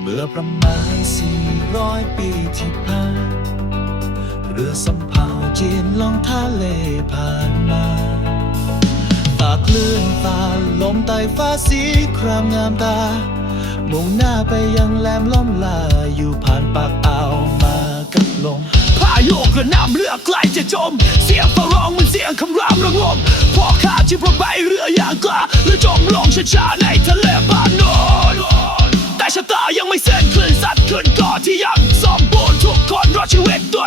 เมื่อประมาณสี่ร้อยปีที่ผ่าน เรือสำเภาจีนล่องทะเลผ่านมาตาคลื่นตาลมไต้ฟ้าสีครามงามตา มุ่งหน้าไปยังแหลมล้อมลาอยู่ผ่านปากอ่าวมากับลมพายุกระนำเรือใกล้จะจม เสียงฟ้าร้องมันเสียงคำรามระงมพ่อข้าที่ประใบเรืออย่างกล้าและจมลงช้าๆใน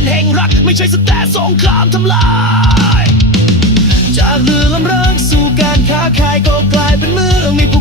นแห่งรัก ไม่ใช่สแต่สงครามทำลาย จากเรือลำเริงสู่การค้าขายก็กลายเป็นเมืองมีผู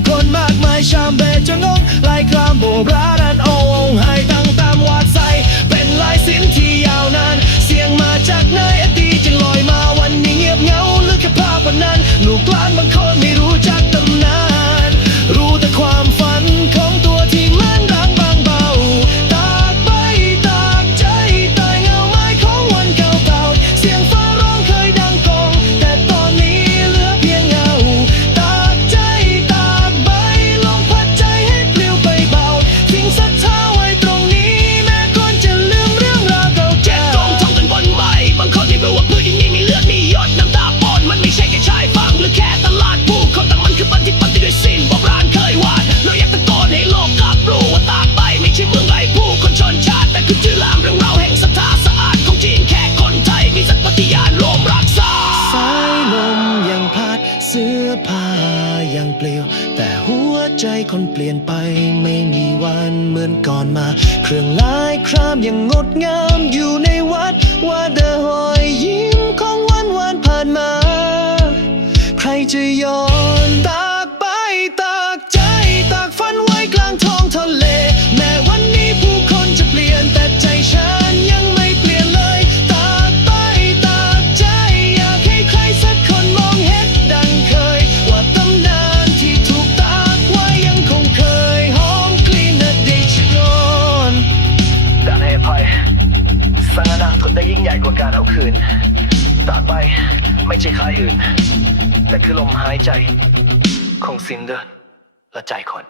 ังเปลี่ยว แต่หัวใจคนเปลี่ยนไปไม่มีวันเหมือนก่อนมา เครื่องลายครามยังงดงามอยู่ในวัด ว่าเดอหอยยิ้มของวันวานผ่านมา ใครจะยอมานเอาคืนตากไปไม่ใช่ใครอื่น แต่คือลมหายใจของซินเดอร์และใจคน